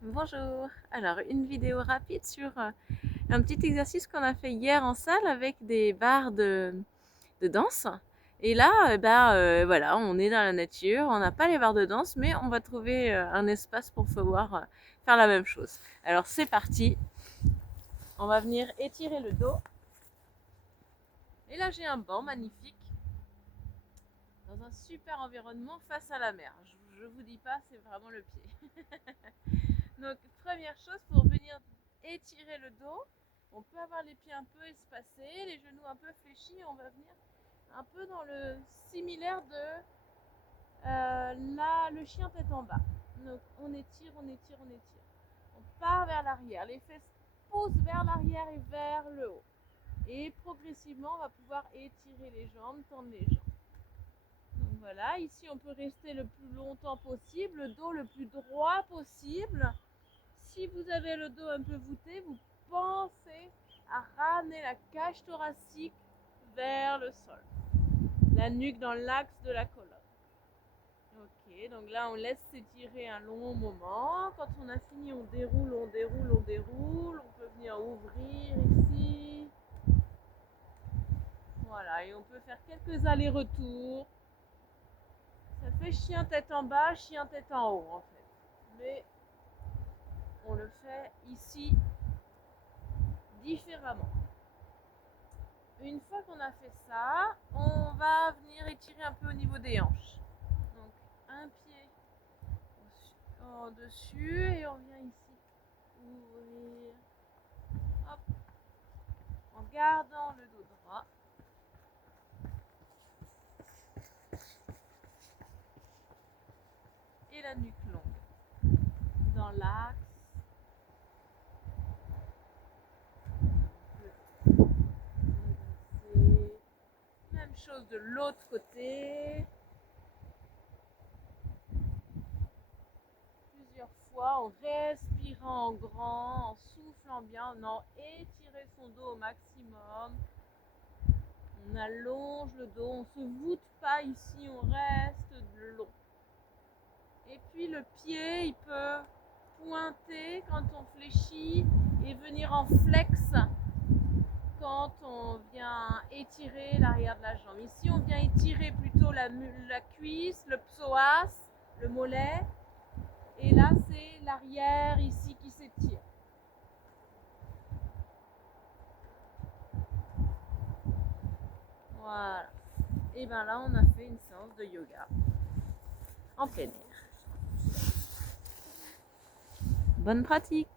Bonjour. Alors, une vidéo rapide sur un petit exercice qu'on a fait hier en salle avec des barres de danse. Et là, voilà, on est dans la nature, on n'a pas les barres de danse, mais on va trouver un espace pour pouvoir faire la même chose. Alors, c'est parti. On va venir étirer le dos. Et là, j'ai un banc magnifique dans un super environnement face à la mer. Je vous dis pas, c'est vraiment le pied. Donc, première chose, pour venir étirer le dos, on peut avoir les pieds un peu espacés, les genoux un peu fléchis. On va venir un peu dans le similaire de le chien tête en bas. Donc, on étire, on étire, on étire. On part vers l'arrière. Les fesses poussent vers l'arrière et vers le haut. Et progressivement, on va pouvoir étirer les jambes, tendre les jambes. Donc voilà, ici on peut rester le plus longtemps possible, le dos le plus droit possible. Si vous avez le dos un peu voûté, vous pensez à ramener la cage thoracique vers le sol. La nuque dans l'axe de la colonne. Ok, donc là on laisse s'étirer un long moment. Quand on a fini, on déroule, on déroule, on déroule. On peut venir ouvrir ici. Voilà, et on peut faire quelques allers-retours. Ça fait chien tête en bas, chien tête en haut en fait. Mais on le fait ici différemment. Une fois qu'on a fait ça, on va venir étirer un peu au niveau des hanches. Donc un pied au dessus et on vient ici ouvrir. Hop, en gardant le dos droit. Et la nuque longue. Dans l'axe. Même chose de l'autre côté. Plusieurs fois en respirant en grand, en soufflant bien, en étirant son dos au maximum. On allonge le dos, on ne se voûte pas ici, on reste long. Et puis le pied, il peut pointer quand on fléchit et venir en flex quand on vient étirer l'arrière de la jambe. Ici, on vient étirer plutôt la cuisse, le psoas, le mollet. Et là, c'est l'arrière ici qui s'étire. Voilà. Et bien là, on a fait une séance de yoga en plein air. Bonne pratique.